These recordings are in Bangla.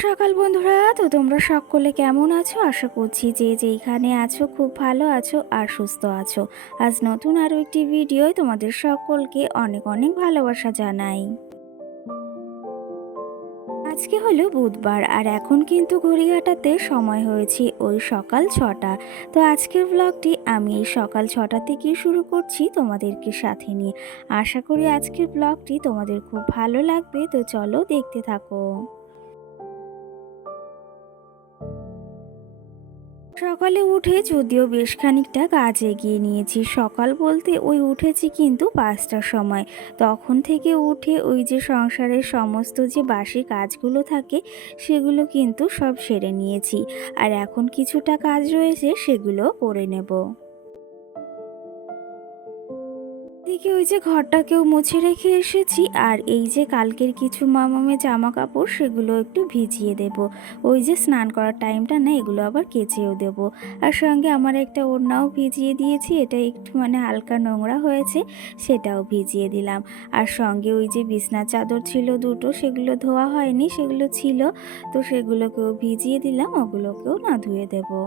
সকাল বন্ধুরা, তো তোমরা সকলে কেমন আছো? আশা করছি যে যেইখানে আছো খুব ভালো আছো আর সুস্থ আছো। আজ নতুন আরও একটি ভিডিও তোমাদের সকলকে অনেক অনেক ভালোবাসা জানাই। আজকে হলো বুধবার আর এখন কিন্তু ঘড়িকাঁটাতে সময় হয়েছে ওই সকাল 6টা। তো আজকের ব্লগটি আমি এই সকাল 6টা থেকে শুরু করছি তোমাদেরকে সাথে নিয়ে। আশা করি আজকের ব্লগটি তোমাদের খুব ভালো লাগবে, তো চলো দেখতে থাকো। সকালে উঠে যদিও বেশ খানিকটা কাজ এগিয়ে নিয়েছি। সকাল বলতে ওই উঠেছি কিন্তু 5টার সময়। তখন থেকে উঠে ওই যে সংসারের সমস্ত যে বাসি কাজগুলো থাকে সেগুলো কিন্তু সব সেরে নিয়েছি। আর এখন কিছুটা কাজ রয়েছে, সেগুলো করে নেব। দিকে ওই যে ঘরটাকেও মুছে রেখে এসেছি, আর এই যে কালকের কিছু মামামে জামা কাপড় সেগুলো একটু ভিজিয়ে দেব। ওই যে স্নান করার টাইমটা না, এগুলো আবার কেচেও দেব। আর সঙ্গে আমার একটা ওড়নাও ভিজিয়ে দিয়েছি, এটা একটু হালকা নোংরা হয়েছে, সেটাও ভিজিয়ে দিলাম। আর সঙ্গে ওই যে বিছনার চাদর ছিল দুটো, সেগুলো ধোয়া হয়নি, সেগুলো ছিল, তো সেগুলোকেও ভিজিয়ে দিলাম, ওগুলোকেও না ধুয়ে দেবো।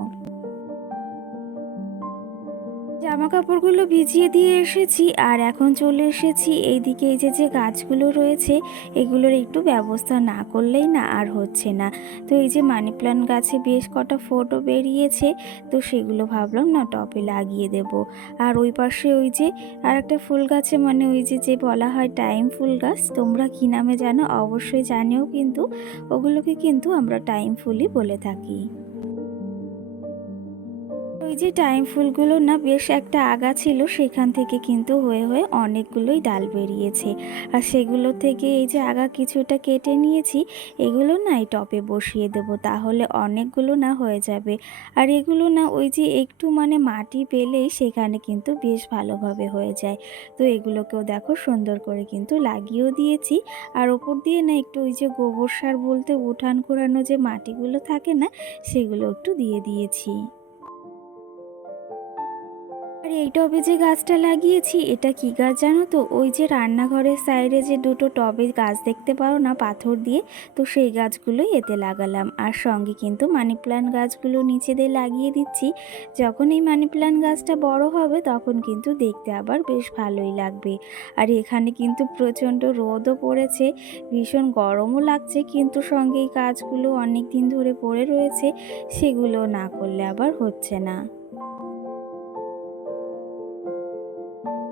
জামা কাপড়গুলো ভিজিয়ে দিয়ে এসেছি, আর এখন চলে এসেছি এইদিকে। এই যে গাছগুলো রয়েছে এগুলোর একটু ব্যবস্থা না করলেই না আর হচ্ছে না। তো এই যে মানি প্ল্যান্ট গাছে বেশ কটা ফটো বেরিয়েছে, তো সেগুলো ভাবলাম না টবে লাগিয়ে দেব। আর ওই পাশে ওই যে আর একটা ফুল গাছে, ওই যে বলা হয় টাইম ফুল গাছ, তোমরা কি নামে জানো অবশ্যই জানিও, কিন্তু ওগুলোকে কিন্তু আমরা টাইম ফুলই বলে থাকি। ওই যে টাইম ফুলগুলো না বেশ একটা আগা ছিল, সেখান থেকে কিন্তু হয়ে হয়ে অনেকগুলোই ডাল বেরিয়েছে। আর সেগুলো থেকে এই যে আগা কিছুটা কেটে নিয়েছি, এগুলো না এই টবে বসিয়ে দেব, তাহলে অনেকগুলো না হয়ে যাবে। আর এগুলো না ওই যে একটু মাটি পেলেই সেখানে কিন্তু বেশ ভালোভাবে হয়ে যায়। তো এগুলোকেও দেখো সুন্দর করে কিন্তু লাগিয়েও দিয়েছি। আর ওপর দিয়ে না একটু ওই যে গোবর সার বলতে উঠান কুড়ানো যে মাটিগুলো থাকে না, সেগুলো একটু দিয়ে দিয়েছি। আর এই টবে যে গাছটা লাগিয়েছি, এটা কি গাছ জানো তো? ওই যে রান্নাঘরের সাইডে যে দুটো টবে গাছ দেখতে পারো না পাথর দিয়ে, তো সেই গাছগুলোই এতে লাগালাম। আর সঙ্গে কিন্তু মানি প্ল্যান্ট গাছগুলো নিচে দিয়ে লাগিয়ে দিচ্ছি। যখন এই মানি প্ল্যান্ট গাছটা বড় হবে তখন কিন্তু দেখতে আবার বেশ ভালোই লাগবে। আর এখানে কিন্তু প্রচণ্ড রোদও পড়েছে, ভীষণ গরমও লাগছে, কিন্তু সঙ্গে এই কাজগুলো অনেক দিন ধরে পড়ে রয়েছে, সেগুলো না করলে আবার হচ্ছে না।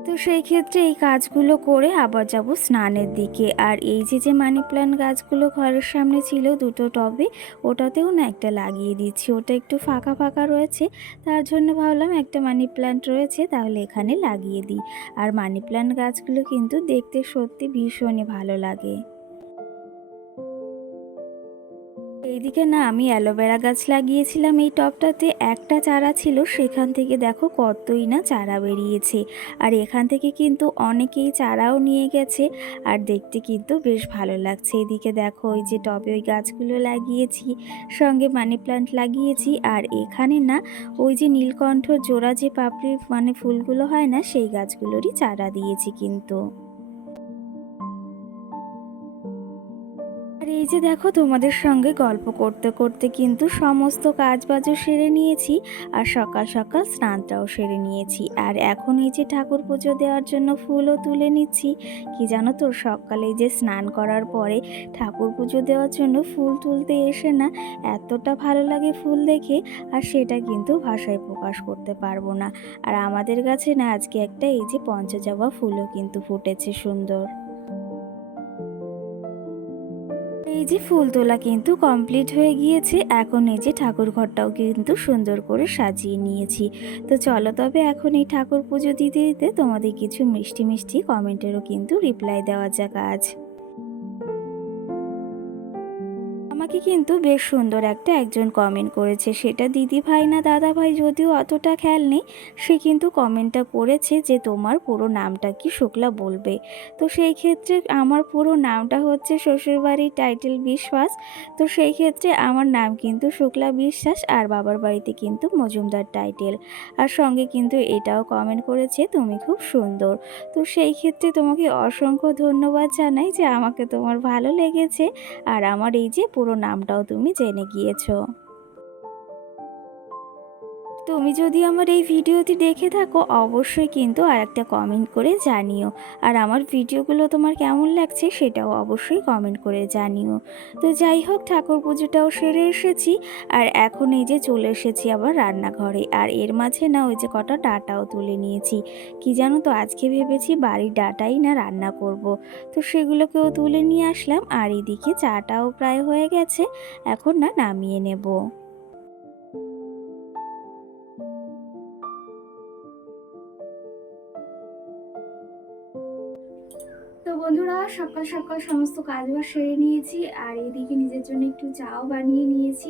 তো সেই ক্ষেত্রে এই কাজগুলো করে আবার যাব স্নানের দিকে। আর এই যে মানি প্ল্যান্ট গাছগুলো ঘরের সামনে ছিল দুটো টবে, ওটাতেও না একটা লাগিয়ে দিচ্ছি। ওটা একটু ফাঁকা ফাঁকা রয়েছে, তার জন্য ভাবলাম একটা মানি প্ল্যান্ট রয়েছে তাহলে এখানে লাগিয়ে দিই। আর মানি প্ল্যান্ট গাছগুলো কিন্তু দেখতে সত্যি ভীষণই ভালো লাগে। এইদিকে না আমি অ্যালোভেরা গাছ লাগিয়েছিলাম এই টবটাতে, একটা চারা ছিল, সেখান থেকে দেখো কতই না চারা বেরিয়েছে। আর এখান থেকে কিন্তু অনেকেই চারাও নিয়ে গেছে, আর দেখতে কিন্তু বেশ ভালো লাগছে। এদিকে দেখো ওই যে টবে ওই গাছগুলো লাগিয়েছি, সঙ্গে মানি প্ল্যান্ট লাগিয়েছি। আর এখানে না ওই যে নীলকণ্ঠ জোড়া যে পাপড়ি ফুলগুলো হয় না, সেই গাছগুলোরই চারা দিয়েছি কিন্তু। আর এই যে দেখো তোমাদের সঙ্গে গল্প করতে করতে কিন্তু সমস্ত কাজবাজও সেরে নিয়েছি, আর সকাল সকাল স্নানটাও সেরে নিয়েছি। আর এখন এই যে ঠাকুর পুজো দেওয়ার জন্য ফুলও তুলে নিচ্ছি। কি জানো তো, সকালে যে স্নান করার পরে ঠাকুর পুজো দেওয়ার জন্য ফুল তুলতে এসে না এতটা ভালো লাগে ফুল দেখে, আর সেটা কিন্তু ভাষায় প্রকাশ করতে পারবো না। আর আমাদের কাছে না আজকে একটা এই যে পঞ্চজবা ফুলও কিন্তু ফুটেছে সুন্দর। এই যে ফুল তোলা কিন্তু কমপ্লিট হয়ে গিয়েছে, এখন এই যে ঠাকুর ঘরটাও কিন্তু সুন্দর করে সাজিয়ে নিয়েছি। তো চলো তবে এখন এই ঠাকুর পুজো দিতে দিতে তোমাদের কিছু মিষ্টি মিষ্টি কমেন্টেরও কিন্তু রিপ্লাই দেওয়া যাক আজ। আমাকে কিন্তু বেশ সুন্দর একটা একজন কমেন্ট করেছে, সেটা দিদি ভাই না দাদা ভাই যদিও অতটা খেয়াল নেই, সে কিন্তু কমেন্টটা করেছে যে তোমার পুরো নামটা কি শুক্লা বলবে। তো সেই ক্ষেত্রে আমার পুরো নামটা হচ্ছে শ্বশুরবাড়ির টাইটেল বিশ্বাস। তো সেই ক্ষেত্রে আমার নাম কিন্তু শুক্লা বিশ্বাস, আর বাবার বাড়িতে কিন্তু মজুমদার টাইটেল। আর সঙ্গে কিন্তু এটাও কমেন্ট করেছে তুমি খুব সুন্দর। তো সেই ক্ষেত্রে তোমাকে অসংখ্য ধন্যবাদ জানাই যে আমাকে তোমার ভালো লেগেছে, আর আমার এই যে পুরো পুরো নামটাও তুমি জেনে গিয়েছো। তুমি যদি আমার এই ভিডিওটি দেখে থাকো অবশ্যই কিন্তু আরেকটা কমেন্ট করে জানিও। আর আমার ভিডিওগুলো তোমার কেমন লাগছে সেটাও অবশ্যই কমেন্ট করে জানিও। তো যাই হোক, ঠাকুর পুজোটাও সেরে এসেছি আর এখন এই যে চলে এসেছি আবার রান্নাঘরে। আর এর মাঝে না ওই যে কটা ডাঁটাও তুলে নিয়েছি। কি জানো তো, আজকে ভেবেছি বাড়ির ডাঁটাই না রান্না করব। তো সেগুলোকেও তুলে নিয়ে আসলাম আর এদিকে চাটাও প্রায় হয়ে গেছে, এখন না নামিয়ে নেব। তো বন্ধুরা, সকাল সকাল সমস্ত কাজবাজ সেরে নিয়েছি আর এইদিকে নিজের জন্য একটু চাও বানিয়ে নিয়েছি।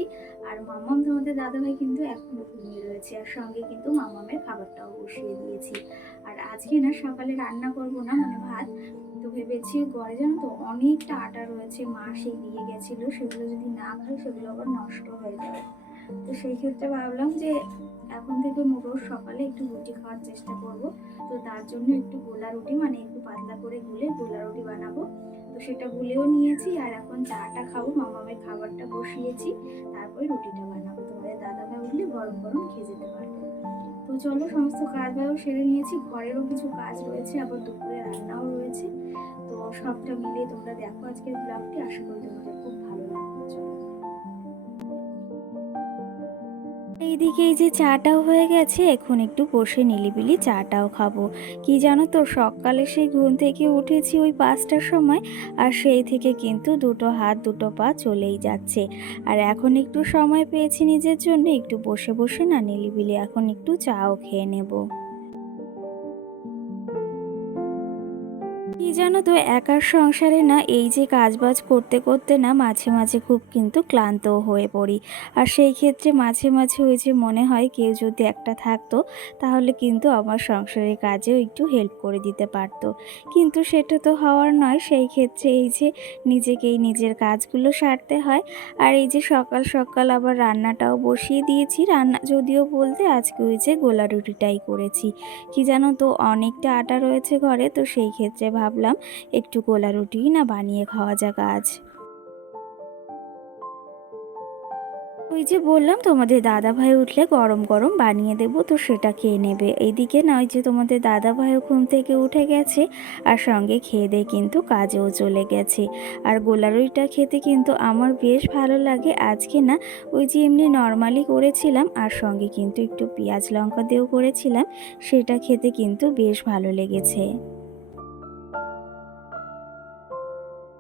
আর মাম্মাম, তোমাদের দাদাভাই কিন্তু এখনো ঘুমিয়ে রয়েছে আর সঙ্গে কিন্তু মাম্মামের খাবারটাও বসিয়ে দিয়েছি। আর আজকে না সকালে রান্না করব না, মানে ভাত। তো ভেবেছি ঘরে জানো তো অনেকটা আটা রয়েছে, মা সেই দিয়ে গেছিলো, সেগুলো যদি না খাই সেগুলো আবার নষ্ট হয়ে যাবে। তো সেই ক্ষেত্রে ভাবলাম যে এখন থেকে রোজ সকালে একটু রুটি খাওয়ার চেষ্টা করব। তো তার জন্য একটু গোলা রুটি, মানে একটু পাতলা করে গুলে গোলা রুটি বানাবো। তো সেটা গুলেও নিয়েছি আর এখন চাটা খাবো, মামামের খাবারটা বসিয়েছি, তারপরে রুটিটা বানাবো। তোমাদের দাদাভাই উঠলে গরম গরম খেয়ে যেতে পারবে। তো চলো, সমস্ত কাজ বাজও সেরে নিয়েছি, ঘরেরও কিছু কাজ রয়েছে, আবার দুপুরে রান্নাও রয়েছে। তো সবটা মিলিয়ে তোমরা দেখো আজকের ব্লগটি, আশা করি তোমাদের খুব ভালো লাগবে। চলো, এইদিকে এই যে চাটাও হয়ে গেছে, এখন একটু বসে নিলিবিলি চাটাও খাবো। কি জানো তো, সকালে সেই ঘুম থেকে উঠেছি ওই 5টার সময়, আর সেই থেকে কিন্তু দুটো হাত দুটো পা চলেই যাচ্ছে। আর এখন একটু সময় পেয়েছি নিজের জন্য, একটু বসে বসে না নিলিবিলি এখন একটু চাও খেয়ে নেব। কি জানো তো, একার সংসারে না এই যে কাজবাজ করতে করতে না মাঝে মাঝে খুব কিন্তু ক্লান্তও হয়ে পড়ি। আর সেই ক্ষেত্রে মাঝে মাঝে ওই যে মনে হয় কেউ যদি একটা থাকতো তাহলে কিন্তু আমার সংসারের কাজেও একটু হেল্প করে দিতে পারতো। কিন্তু সেটা তো হওয়ার নয়, সেই ক্ষেত্রে এই যে নিজেকেই নিজের কাজগুলো সারতে হয়। আর এই যে সকাল সকাল আবার রান্নাটাও বসিয়ে দিয়েছি, রান্না যদিও বলতে আজকে ওই যে গোলা রুটিটাই করেছি। কি জানো তো, অনেকটা আটা রয়েছে ঘরে, তো সেই ক্ষেত্রে ভাবলাম একটু গোলা রুটিই না বানিয়ে খাওয়া যাক আজ। ওই যে বললাম তোমাদের দাদা ভাই উঠলে গরম গরম বানিয়ে দেবো, তো সেটা খেয়ে নেবে। এইদিকে না ওই যে তোমাদের দাদা ভাইও ঘুম থেকে উঠে গেছে আর সঙ্গে খেয়ে দিয়ে কিন্তু কাজেও চলে গেছে। আর গোলা রুটিটা খেতে কিন্তু আমার বেশ ভালো লাগে। আজকে না ওই যে এমনি নর্মালি করেছিলাম আর সঙ্গে কিন্তু একটু পেঁয়াজ লঙ্কা দিয়েও করেছিলাম, সেটা খেতে কিন্তু বেশ ভালো লেগেছে।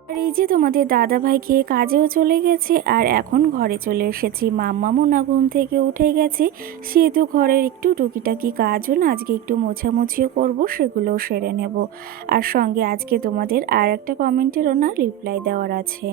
আর এই যে তোমাদের দাদা ভাই খেয়ে কাজেও চলে গেছে আর এখন ঘরে চলে এসেছি। মাম্মামও না ঘুম থেকে উঠে গেছে, সেহেতু ঘরের একটু টুকিটাকি কাজও না আজকে একটু মোছামুছিও করব, সেগুলোও সেরে নেব। আর সঙ্গে আজকে তোমাদের আর একটা কমেন্টেরও না রিপ্লাই দেওয়ার আছে।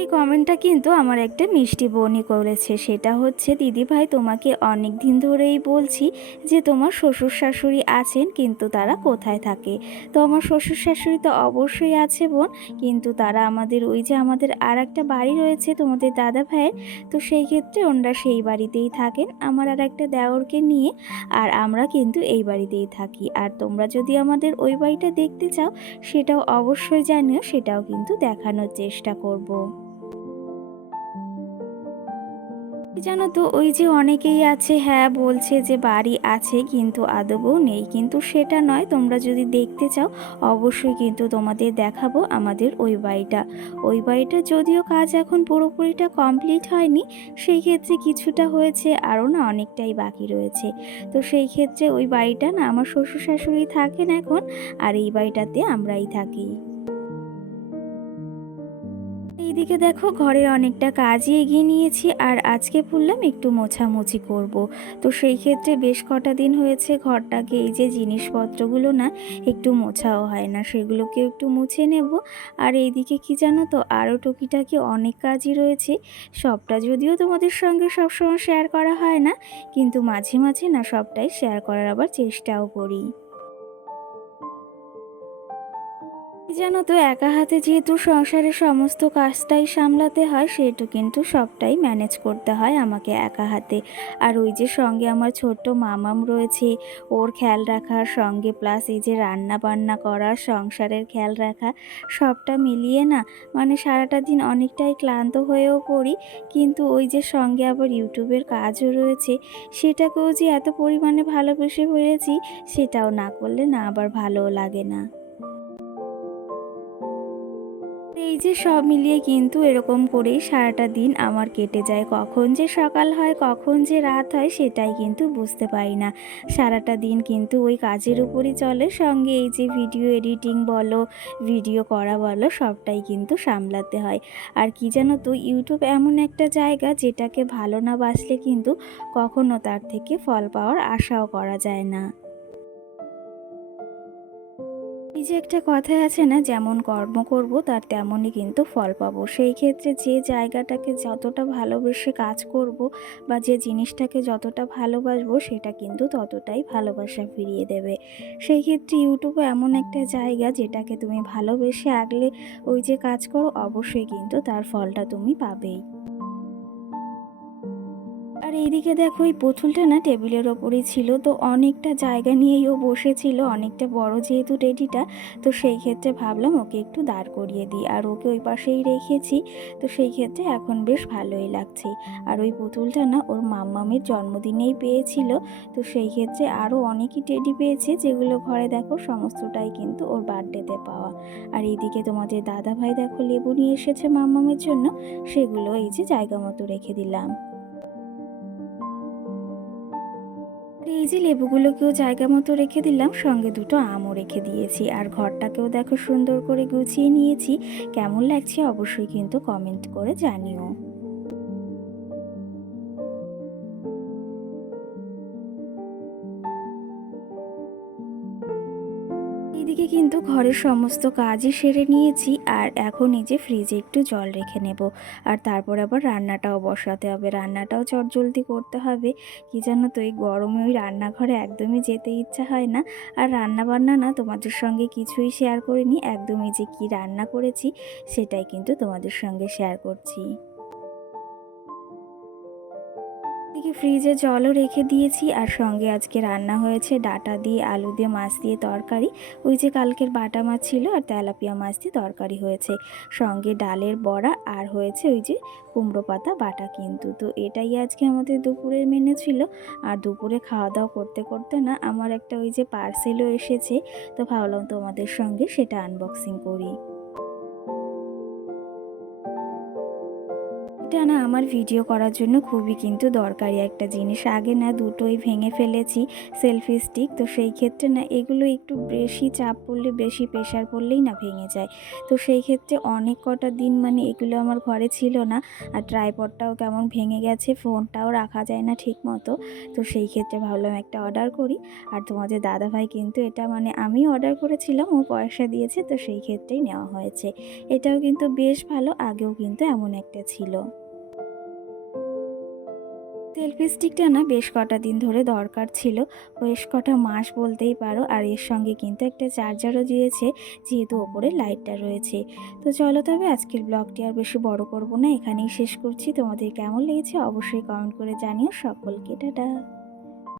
এই কমেন্টটা কিন্তু আমার একটা মিষ্টি বোনই করেছে। সেটা হচ্ছে, দিদিভাই তোমাকে অনেক দিন ধরেই বলছি যে তোমার শ্বশুর শাশুড়ি আছেন, কিন্তু তারা কোথায় থাকে। তো আমার শ্বশুর শাশুড়ি তো অবশ্যই আছে বোন, কিন্তু তারা আমাদের ওই যে আমাদের আর একটা বাড়ি রয়েছে তোমাদের দাদা ভাইয়ের, তো সেই ক্ষেত্রে ওনারা সেই বাড়িতেই থাকেন আমার আর একটা দেওরকে নিয়ে। আর আমরা কিন্তু এই বাড়িতেই থাকি। আর তোমরা যদি আমাদের ওই বাড়িটা দেখতে চাও সেটাও অবশ্যই জানিও, সেটাও কিন্তু দেখানোর চেষ্টা করব। জানো তো, ওই যে অনেকেই আছে হ্যাঁ বলছে যে বাড়ি আছে কিন্তু আদবও নেই, কিন্তু সেটা নয়। তোমরা যদি দেখতে চাও অবশ্যই কিন্তু তোমাদের দেখাবো আমাদের ওই বাড়িটা। ওই বাড়িটা যদিও কাজ এখন পুরোপুরিটা কমপ্লিট হয়নি, সেই ক্ষেত্রে কিছুটা হয়েছে, আরও না অনেকটাই বাকি রয়েছে। তো সেই ক্ষেত্রে ওই বাড়িটা না আমার শ্বশুর শাশুড়ি থাকেন এখন, আর এই বাড়িটাতে আমরাই থাকি। এইদিকে দেখো ঘরের অনেকটা কাজই এগিয়ে নিয়েছি আর আজকে বললাম একটু মোছামুছি করব। তো সেই ক্ষেত্রে বেশ কটা দিন হয়েছে ঘরটাকে এই যে জিনিসপত্রগুলো না একটু মোছাও হয় না, সেগুলোকে একটু মুছে নেব। আর এইদিকে কি জানো তো, আরও টুকিটাকি অনেক কাজই রয়েছে, সবটা যদিও তোমাদের সঙ্গে সবসময় শেয়ার করা হয় না, কিন্তু মাঝে মাঝে না সবটাই শেয়ার করার আবার চেষ্টাও করি। জানো তো, একা হাতে যেহেতু সংসারের সমস্ত কাজটাই সামলাতে হয়, সেহেতু কিন্তু সবটাই ম্যানেজ করতে হয় আমাকে একা হাতে। আর ওই যে সঙ্গে আমার ছোট্ট মামাম রয়েছে, ওর খেয়াল রাখার সঙ্গে প্লাস এই যে রান্না বান্না করা, সংসারের খেয়াল রাখা, সবটা মিলিয়ে না মানে সারাটা দিন অনেকটাই ক্লান্ত হয়েও পড়ি। কিন্তু ওই যে সঙ্গে আবার ইউটিউবের কাজও রয়েছে, সেটাকেও যে এত পরিমাণে ভালোবেসে ফেলেছি, সেটাও না করলে না আবার ভালোও লাগে না। এই যে সব মিলিয়ে কিন্তু এরকম করেই সারাটা দিন আমার কেটে যায়। কখন যে সকাল হয়, কখন যে রাত হয়, সেটাই কিন্তু বুঝতে পারি না। সারাটা দিন কিন্তু ওই কাজের উপরই চলে, সঙ্গে এই যে ভিডিও এডিটিং বলো, ভিডিও করা বলো, সবটাই কিন্তু সামলাতে হয়। আর কি জানো তো, ইউটিউব এমন একটা জায়গা যেটাকে ভালো না বাসলে কিন্তু কখনো তার থেকে ফল পাওয়ার আশাও করা যায় না। এই যে একটা কথাই আছে না, যেমন কর্ম করব তার তেমনই কিন্তু ফল পাবো। সেই ক্ষেত্রে যে জায়গাটাকে যতটা ভালোবেসে কাজ করব বা যে জিনিসটাকে যতটা ভালোবাসবো, সেটা কিন্তু ততটাই ভালোবাসা ফিরিয়ে দেবে। সেই ক্ষেত্রে ইউটিউবে এমন একটা জায়গা যেটাকে তুমি ভালোবেসে আগলে ওই যে কাজ করো, অবশ্যই কিন্তু তার ফলটা তুমি পাবেই। আর এইদিকে দেখো, এই পুতুলটা না টেবিলের ওপরেই ছিল, তো অনেকটা জায়গা নিয়েই ও বসেছিল, অনেকটা বড় যেহেতু টেডিটা, তো সেই ক্ষেত্রে ভাবলাম ওকে একটু দাঁড় করিয়ে দিই, আর ওকে ওই পাশেই রেখেছি। তো সেই ক্ষেত্রে এখন বেশ ভালোই লাগছে। আর ওই পুতুলটা না ওর মাম্মামের জন্মদিনেই পেয়েছিল, তো সেই ক্ষেত্রে আরও অনেকই টেডি পেয়েছে, যেগুলো ঘরে দেখো সমস্তটাই কিন্তু ওর বার্থডেতে পাওয়া। আর এইদিকে তোমাদের দাদা ভাই দেখো লেবু নিয়ে এসেছে মাম্মামের জন্য, সেগুলো এই যে জায়গা মতো রেখে দিলাম। আর এই যে লেবুগুলোকেও জায়গা মতো রেখে দিলাম, সঙ্গে দুটো আমও রেখে দিয়েছি। আর ঘরটাকেও দেখো সুন্দর করে গুছিয়ে নিয়েছি। কেমন লাগছে অবশ্যই কিন্তু কমেন্ট করে জানিও। এদিকে কিন্তু ঘরের সমস্ত কাজই সেরে নিয়েছি, আর এখন এই যে ফ্রিজে একটু জল রেখে নেব। আর তারপর আবার রান্নাটাও বসাতে হবে, রান্নাটাও চটজলদি করতে হবে। কি জানো তো, এই গরমে ওই রান্নাঘরে একদমই যেতে ইচ্ছা হয় না। আর রান্না বান্না না তোমাদের সঙ্গে কিছুই শেয়ার করিনি, একদমই যে কি রান্না করেছি সেটাই কিন্তু তোমাদের সঙ্গে শেয়ার করছি। এদিকে ফ্রিজে জলও রেখে দিয়েছি, আর সঙ্গে আজকে রান্না হয়েছে ডাঁটা দিয়ে, আলু দিয়ে, মাছ দিয়ে তরকারি। ওই যে কালকের বাটা মাছ ছিল, আর তেলাপিয়া মাছ দিয়ে তরকারি হয়েছে। সঙ্গে ডালের বড়া, আর হয়েছে ওই যে কুমড়ো পাতা বাটা কিন্তু। তো এটাই আজকে আমাদের দুপুরের মেনু ছিল। আর দুপুরে খাওয়া দাওয়া করতে করতে না আমার একটা ওই যে পার্সেলও এসেছে, তো ভাবলাম তোমাদের সঙ্গে সেটা আনবক্সিং করি। এটা না আমার ভিডিও করার জন্য খুবই কিন্তু দরকারি একটা জিনিস। আগে না দুটোই ভেঙে ফেলেছি সেলফি স্টিক, তো সেই ক্ষেত্রে না এগুলো একটু বেশি চাপ পড়লে, বেশি প্রেশার পড়লেই না ভেঙে যায়। তো সেই ক্ষেত্রে অনেক কটা দিন মানে এগুলো আমার ঘরে ছিল না। আর ট্রাইপডটাও কেমন ভেঙে গেছে, ফোনটাও রাখা যায় না ঠিক মতো। তো সেই ক্ষেত্রে ভাবলাম একটা অর্ডার করি। আর তোমাদের দাদাভাই কিন্তু এটা মানে আমি অর্ডার করেছিলাম, ও পয়সা দিয়েছে, তো সেই ক্ষেত্রেই নেওয়া হয়েছে। এটাও কিন্তু বেশ ভালো, আগেও কিন্তু এমন একটা ছিল। সেলফি স্টিকটা না বেশ কটা দিন ধরে দরকার ছিল, বেশ কটা মাস বলতেই পারো। আর এর সঙ্গে কিন্তু একটা চার্জারও দিয়েছে, যেহেতু ওপরে লাইটটা রয়েছে। তো চলো তবে আজকের ব্লগটি আর বেশি বড় করব না, এখানেই শেষ করছি। তোমাদের কেমন লেগেছে অবশ্যই কমেন্ট করে জানিও। সকলকে টাটা।